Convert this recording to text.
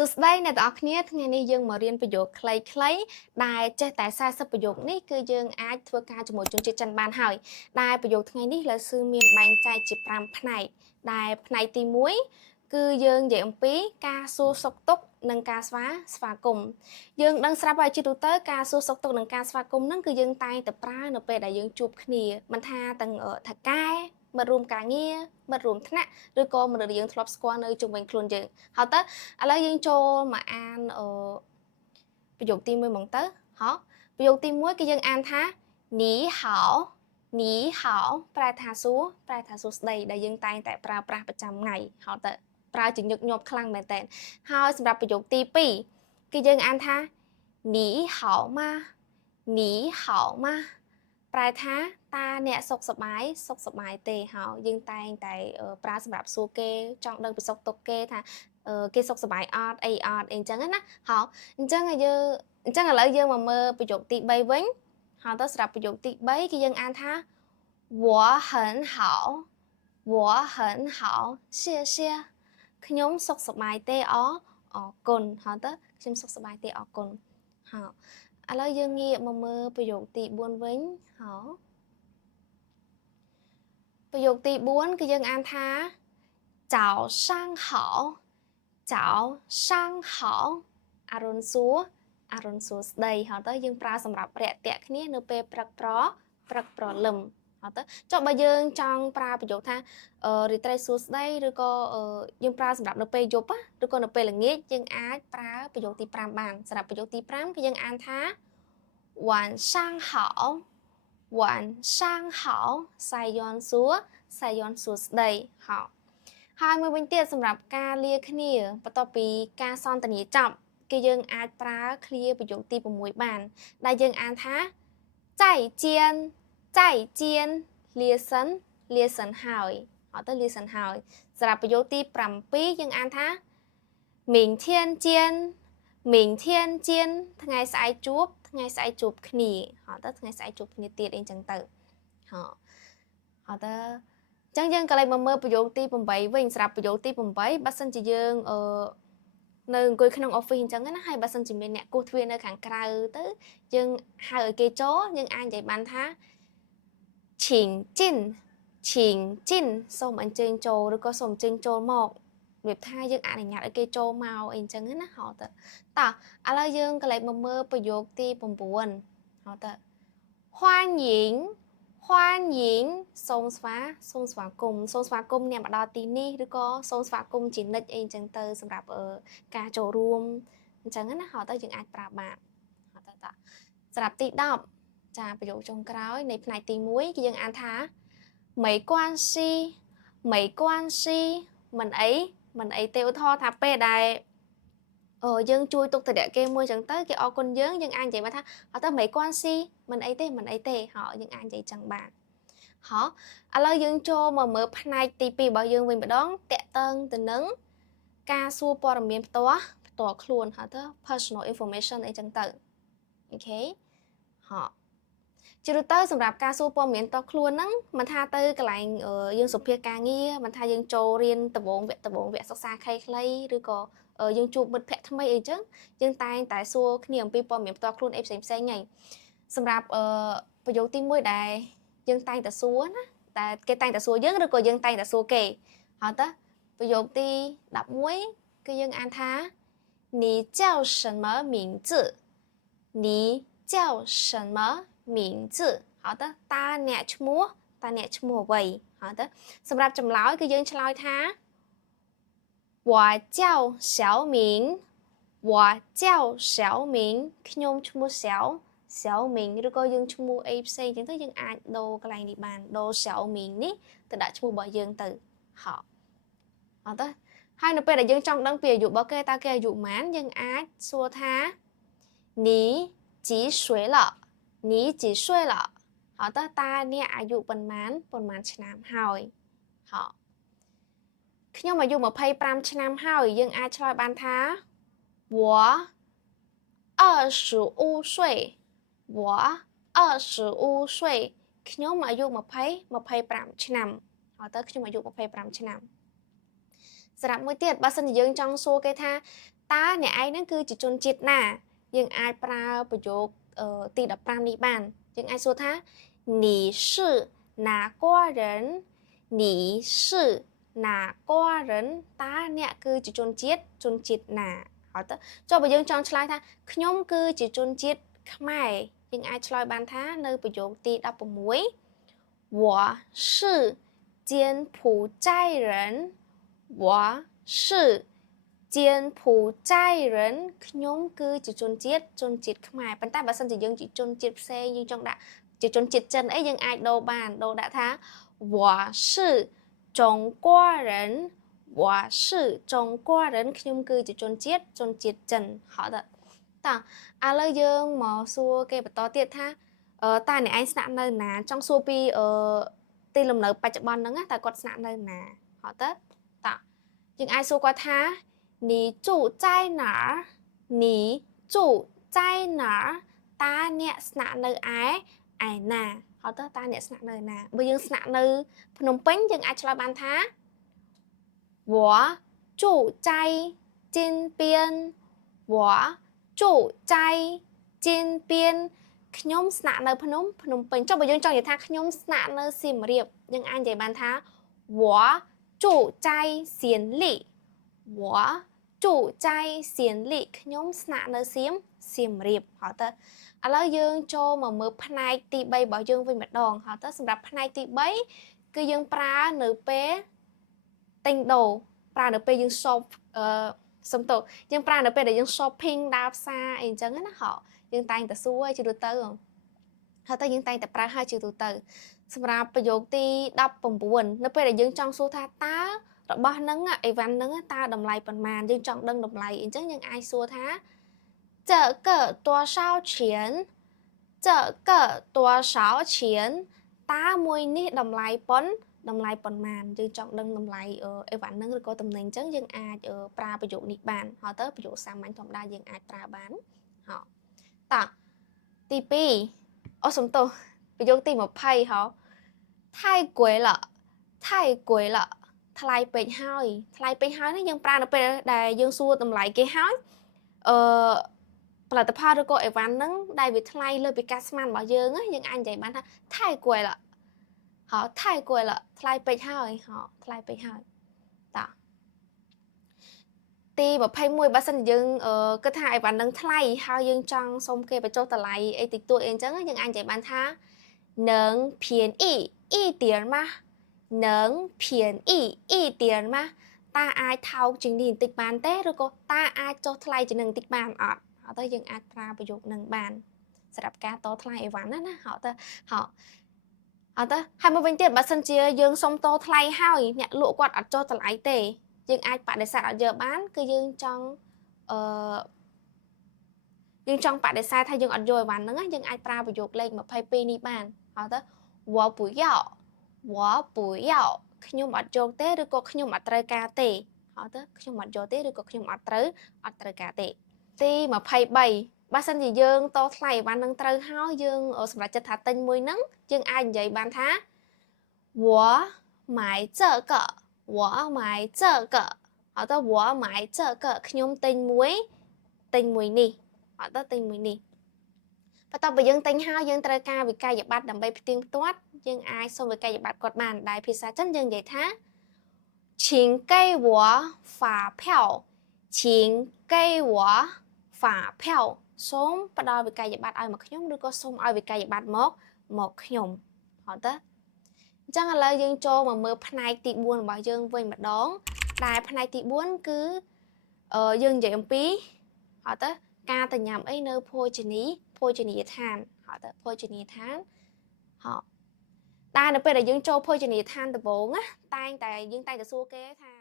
សួស្តីអ្នកទាំងអស់គ្នាថ្ងៃនេះយើងមករៀនប្រយោគខ្លីៗដែលចេះតែ40ប្រយោគនេះគឺយើងអាចធ្វើការជាមួយជនជាតិចិនបានហើយដែលប្រយោគថ្ងៃនេះលើសឺមានបែងចែកជា5ផ្នែកដែលផ្នែកទី1គឺយើងនិយាយអំពីការសួរសុខទុក្ខនិងការស្វាគមន៍យើងដឹងស្រាប់ហើយជាទូទៅការសួរសុខទុក្ខនិងការស្វាគមន៍ហ្នឹងគឺយើងតែងតែប្រើនៅពេលដែលយើងជួបគ្នាមិនថាទាំងថៅកែមិត្តរួមការងារមិត្តរួមថ្នាក់ឬក៏មនុស្សដែលយើងធ្លាប់ស្គាល់នៅជុំវិញខ្លួនយើងហើយតើឥឡូវយើងចូលមកអានប្រយោគទី1ហ្មងទៅហ៎ប្រយោគទី1គឺយើងអានថានីហៅនីហៅប្រែថាសួរប្រែថាសួស្តីដែលយើងតែងតែប្រើប្រាស់ប្រចាំថ្ងៃហើយតើប្រើជាញឹកញាប់ខ្លាំងមែនតើហើយសម្រាប់ប្រយោគទី2គឺយើងអានថានីហៅម៉ានីហៅម៉ាប្រែថាតើអ្នកសុខសប្បាយទេហើយយើងតែងតែប្រើសម្រាប់សួរគេចង់ដឹងពីសុខទុក្ខគេថាគេសុខសប្បាយអត់អីអត់អីអញ្ចឹងណាហើយអញ្ចឹងឥឡូវយើងមកមើលប្រយោគទី3វិញហើយទៅសម្រាប់ប្រយោគទី3គឺយើងអានថា我很好我很好谢谢ខ្ញុំសុខសប្បាយទេអរគុណហើយទៅខ្ញុំសុខសប្បាយទេអរគុណហើយឥឡូវយើងងាកមកមើលប្រយោគទី4វិញហើយប្រយោគទី4គឺយើងអានថា早上好早上好អរុនសួស្តីហើយទៅយើងប្រើសម្រាប់រាក់ទាក់គ្នានៅពេលព្រឹកព្រលឹមហើយទៅចុះបើយើងចង់ប្រើប្រយោគថារាត្រីសួស្តីឬក៏យើងប្រើសម្រាប់នៅពេលយប់ឬក៏នៅពេលល្ងាចយើងអាចប្រើប្រយោគទី5បានសម្រាប់ប្រយោគទី5គឺយើងអានថា晚上好晚上好សាយ័ន្តសួស្តីហើយមួយវិញទៀតសម្រាប់ការលាគ្នាបន្ទាប់ពីការសន្ទនាចប់គឺយើងអាចប្រើឃ្លាប្រយោគទី6បានដែលយើងអានថា再见លាសិនហើយអត់ទៅលាសិនហើយសម្រាប់ប្រយោគទី7យើងអានថា明天见ថ្ងៃស្អែកជួបគ្នាអត់ទៅថ្ងៃស្អែកជួបគ្នាទៀតអីចឹងទៅអត់ទៅចឹងយើងក៏លេចមកមើលប្រយោគទី8វិញសម្រាប់ប្រយោគទី8បើសិនជាយើងនៅអង្គុយក្នុង office អញ្ចឹងណាហើយបើសិនជាមានអ្នកគោះទ្វារនៅខាងក្រៅទៅយើងហៅឲ្យគេចូលយើងអាចនិយាយបានថាឈិងជីនសូមអញ្ជើញចូលឬក៏សូមអញ្ជើញចូលមកវាថាយើងអនុញ្ញាតឲ្យគេចូលមកអីអញ្ចឹងណាហៅតើឥឡូវយើងក៏លេចមកមើលប្រយោគទី9ហៅតើ欢迎សូមស្វាគមន៍អ្នកមកដល់ទីនេះឬក៏សូមស្វាគមន៍ជានិច្ចអីអញ្ចឹងទៅសម្រាប់ការចូលរួមអញ្ចឹងណាហៅទៅយើងអាចប្រើបានហៅទៅសម្រាប់ទី10ចាប្រយោគចុងក្រោយនៃផ្នែកទី1គឺយើងអានថា没关系មិនអីទេឧទាហរណ៍ថាពេលដែលយើងជួយទុកតរៈគេមួយចឹងទៅគេអរគុណយើងអាចនិយាយមកថាអត់ទៅ没关系មិនអីទេហើយយើងអាចនិយាយចឹងបានឥឡូវយើងចូលមកមើលផ្នែកទី2របស់យើងវិញម្ដងតាក់ទងទៅនឹងការសួរព័ត៌មានផ្ទាល់ខ្លួនហើយទៅ personal information អីចឹងទៅអូខេជាទូទៅសម្រាប់ការសួរព័ត៌មានផ្ទាល់ខ្លួនហ្នឹងមិនថាទៅកន្លែងយើងសម្ភាសការងារមិនថាយើងចូលរៀនដំបូងវគ្គសិក្សាខ្លីៗឬក៏យើងជួបមិត្តភ័ក្តិថ្មីអីចឹងយើងតែងតែសួរគ្នាអំពីព័ត៌មានផ្ទាល់ខ្លួនអីផ្សេងៗហ្នឹងសម្រាប់ប្រយោគទី1ដែលយើងតែងតែសួរណាតែគេតែងតែសួរយើងឬក៏យើងតែងតែសួរគេហើយតើប្រយោគទី11គឺយើងអានថា你叫什么名字你叫什么名字ហើយតើអ្នកឈ្មោះអ្វីហើយតើសម្រាប់ចម្លើយគឺយើងឆ្លើយថា我叫小明ខ្ញុំឈ្មោះ小明ឬក៏យើងឈ្មោះអីផ្សេងចឹងទៅយើងអាចដូរកន្លែងនេះបានដូរ小明នេះទៅដាក់ឈ្មោះរបស់យើងទៅអត់ទេហើយនៅពេលដែលយើងចង់ដឹងពីអាយុរបស់គេតើគេអាយុប៉ុន្មានយើងអាចសួរថា你几岁了ហើយតើអ្នកអាយុប៉ុន្មានឆ្នាំហើយខ្ញុំអាយុ25ឆ្នាំហើយយើងអាចឆ្លើយបានថា我25岁ខ្ញុំអាយុ25ឆ្នាំហើយតើខ្ញុំអាយុ25ឆ្នាំសម្រាប់មួយទៀតបើសិនជាយើងចង់សួរគេថា ta nè ai nó cứ chỉ chôn chết nà nhưng ai praประโยคទី15នេះបានយើងអាចសួរថា你是哪国人你是哪国人តាអ្នកគឺជាជនជាតិណាហើយទៅចុះបើយើងចង់ឆ្លើយថាខ្ញុំគឺជាជនជាតិខ្មែរយើងអាចឆ្លើយបានថានៅប្រយោគទី16我是柬埔寨人我是柬埔寨人ខ្ញុំគឺជាជនជាតិខ្មែរប៉ុន្តែបើសិនជាយើងជាជនជាតិផ្សេងយើងចង់ដាក់ជាជនជាតិចិនអីយើងអាចដូរបានដូរដាក់ថា我是中国人我是中国人ខ្ញុំគឺជាជនជាតិចិនហើយតើឥឡូវយើងមកសួរគេបន្តទៀតថាតើអ្នកឯងស្នាក់នៅណាចង់សួរពីទីលំនៅបច្ចុប្បន្នហ្នឹងតើគាត់ស្នាក់នៅណាហើយតើយើងអាចសួរគាត់ថា你住在哪儿你住在哪儿តាអ្នកស្នាក់នៅឯណាហើយតើតាអ្នកស្នាក់នៅណាបើយើងស្នាក់នៅភ្នំពេញយើងអាចឆ្លើយបានថា我住在金边我住在金边ខ្ញុំស្នាក់នៅភ្នំពេញចុះបើយើងចង់និយាយថាខ្ញុំស្នាក់នៅសៀមរាបយើងអាចនិយាយបានថា我住在暹粒我住在暹粒ខ្ញុំស្នាក់នៅសៀមរាបហើយតើឥឡូវយើងចូលមកមើលផ្នែកទី3របស់យើងវិញម្ដងហើយតើសម្រាប់ផ្នែកទី3គឺយើងប្រើនៅពេលទិញដូរប្រើនៅពេលយើងសំទោយើងប្រើនៅពេលដែលយើង shopping ដើរផ្សារអីអញ្ចឹងណាហ៎យើងតែងតែសួរឲ្យជាទូទៅហើយតើយើងតែងតែប្រើឲ្យជាទូទៅសម្រាប់ប្រយោគទី19នៅពេលដែលយើងចង់សួរថាតើរបស់ហ្នឹងអីវ៉ាន់ហ្នឹងតើតម្លៃប៉ុន្មានយើងចង់ដឹងតម្លៃអញ្ចឹងយើងអាចសួរថា这个多少钱这个多少钱តើមួយនេះតម្លៃប៉ុន្មានយើងចង់ដឹងតម្លៃអីវ៉ាន់ហ្នឹងឬក៏តំណែងអញ្ចឹងយើងអាចប្រើប្រយោគនេះបានហើយទៅប្រយោគសាមញ្ញធម្មតាយើងអាចប្រើបានហ៎តើទី2អូសំទោសប្រយោគទី20ហ៎太贵了太贵了ថ្លៃពេកហើយនេះយើងប្រើនៅពេលដែលយើងសួរតម្លៃគេហើយផលិតផលឬក៏អីវ៉ាន់ហ្នឹងដែលវាថ្លៃលើពីការស្មានរបស់យើងយើងអាចនិយាយបានថា太贵了好太贵了ថ្លៃពេកហើយថ្លៃពេកហើយតើទី21បើសិនយើងគិតថាអីវ៉ាន់ហ្នឹងថ្លៃហើយយើងចង់សុំគេបញ្ចុះតម្លៃអីតិចតួចអីអញ្ចឹងយើងអាចនិយាយបានថា能便宜一点吗能便宜一点吗តើអាចថោកជាងនេះបន្តិចបានទេឬក៏តើអាចចុះថ្លៃជាងនឹងបន្តិចបានអត់ហើយទៅយើងអាចប្រើប្រយោគនឹងបានសម្រាប់ការតថ្លៃអីវ៉ាន់ណាហើយទៅហើយមកវិញទៀតបើសិនជាយើងសុំតថ្លៃហើយអ្នកលក់គាត់អត់ចុះតម្លៃទេយើងអាចបដិសេធអត់យកបានគឺយើងចង់បដិសេធថាយើងអត់យកអីវ៉ាន់ហ្នឹងយើងអាចប្រើប្រយោគលេខ22នេះបានហើយទៅ我不要ខ្ញុំអត់យកទេឬក៏ខ្ញុំអត់ត្រូវការទេហើយទៅខ្ញុំអត់យកទេឬក៏ខ្ញុំអត់ត្រូវការទេទី23បើសិនជាយើងតថ្លៃអីវ៉ាន់នឹងត្រូវហើយយើងសម្រាប់ចិត្តថាទិញមួយហ្នឹងយើងអាចនិយាយបានថា我买这个ហើយទៅ我买这个ខ្ញុំទិញមួយនេះហើយទៅទិញមួយនេះបន្ទាប់ពីយើងទិញហើយយើងត្រូវការវិក័យប័ត្រដើម្បីផ្ទៀងផ្ទាត់យើងអាចសុំវិក័យប័ត្រគាត់បានដែលភាសាចិនយើងនិយាយថា请给我发票请给我发票សូមផ្ដល់វិក័យប័ត្រឲ្យមកខ្ញុំឬក៏សូមឲ្យវិក័យប័ត្រមកខ្ញុំហើយតើអញ្ចឹងឥឡូវយើងចូលមកមើលផ្នែកទី4របស់យើងវិញម្ដងដែលផ្នែកទី4គឺយើងនិយាយអំពីហើយតើការទៅញ៉ាំអីនៅភោជនីយដ្ឋានហើយទៅភោជនីយដ្ឋានតែនៅពេលដែលយើងចូលភោជនីយដ្ឋានដំបូងណាយើងតែងតែសួរគេថា